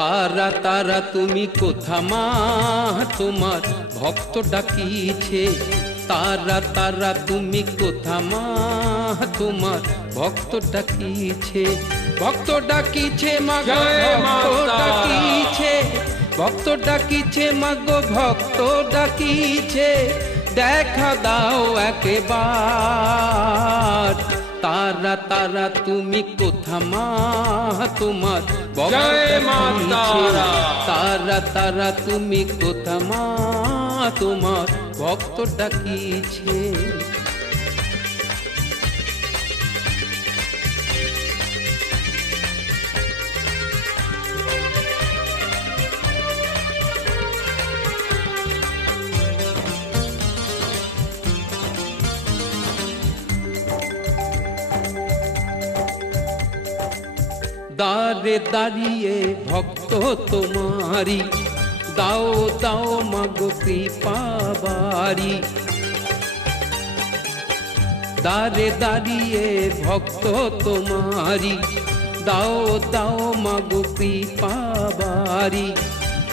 তারা তারা তুমি কোথা মা, তোমার ভক্ত ডাকিছে। তারা তারা তুমি কোথা মা, তোমার ভক্ত ডাকিছে। ভক্ত ডাকিছে মাগো, ভক্ত ডাকিছে, ভক্ত ডাকিছে মাগো, ভক্ত ডাকিছে। দেখা দাও একবার, তারা তারা তুমি কোথা মা, তোমার ভক্ত ডাকিছে। তারা তারা তুমি কোথা মা, তোমার ভক্ত ডাকিছে। দাঁড়ে দাঁড়িয়ে ভক্ত তোমারি, দাও দাও মাগো কৃপা বাড়ি। দাঁড়ে দাঁড়িয়ে ভক্ত তোমারি, দাও দাও মাগো কৃপা বাড়ি।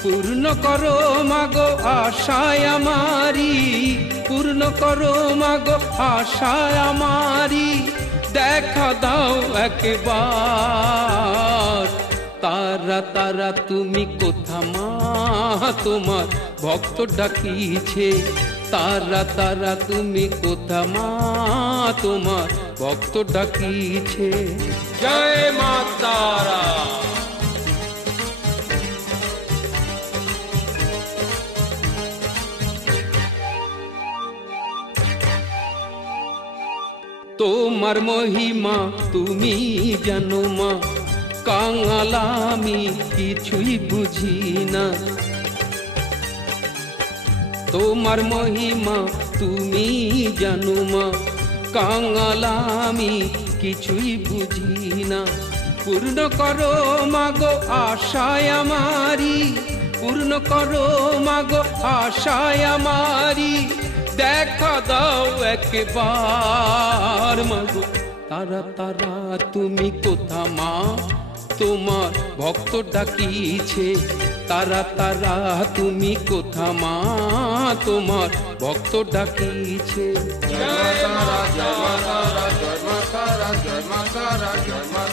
পূর্ণ করো মাগো আশায় আমারি, পূর্ণ করো মাগো আশায় আমারি। দেখা দাও একবার, তারা তারা তুমি কোথা মা, তোমার ভক্ত ডাকিছে। তারা তারা তুমি কোথা মা, তোমার ভক্ত ডাকিছে। জয় মা তারা। তোমার মহিমা তুমি জানো মা, কাঙাল আমি কিছুই বুঝি না। তোমার মহিমা তুমি জানো মা, কাঙাল আমি কিছুই বুঝি না। পূর্ণ করো মাগো আশায় আমারি, পূর্ণ করো মাগো আশায় আমারি। দেখা দাও একবার মাগো, তারা তারা তুমি কোথা মা, তোমার ভক্ত ডাকিছে। তারা তারা তুমি কোথা মা, তোমার ভক্ত ডাকিছে। জয় মা তারা, জয় মা তারা, জয় মা তারা, জয় মা